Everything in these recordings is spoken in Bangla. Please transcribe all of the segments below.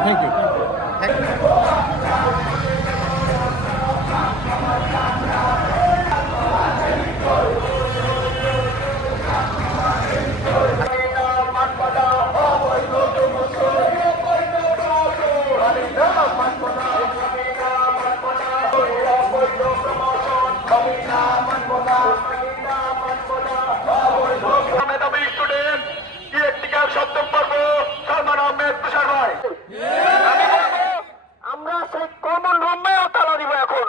Thank you. আমরা সেই কমন রুমেও তালা দিব এখন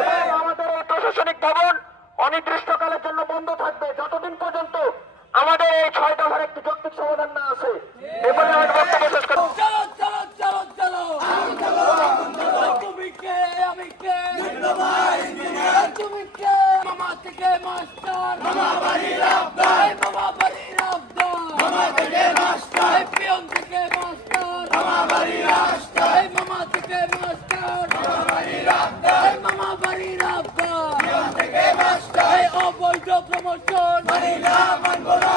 এবং আমাদের এই প্রশাসনিক ভবন অনির্দিষ্টকালের জন্য বন্ধ থাকবে যতদিন পর্যন্ত আমাদের এই 6 দফার একটি যৌক্তিক সমাধান না আসে। এবারে আমি বক্তব্য শেষ করব। তুমি কে আমি কে তুমি কে মামা থেকে মাস্টার মামা বাড়ির আবদার মামা বাড়ির আবদার মামা থেকে মাস্টার পিয়ন থেকে মাস্টার মামা বাড়ির আবদার মামা থেকে মাস্টার মামা বাড়ির আবদার মামা বাড়ির আবদার পিয়ন থেকে মাস্টার অবৈধ প্রমোশন মানি না মানব না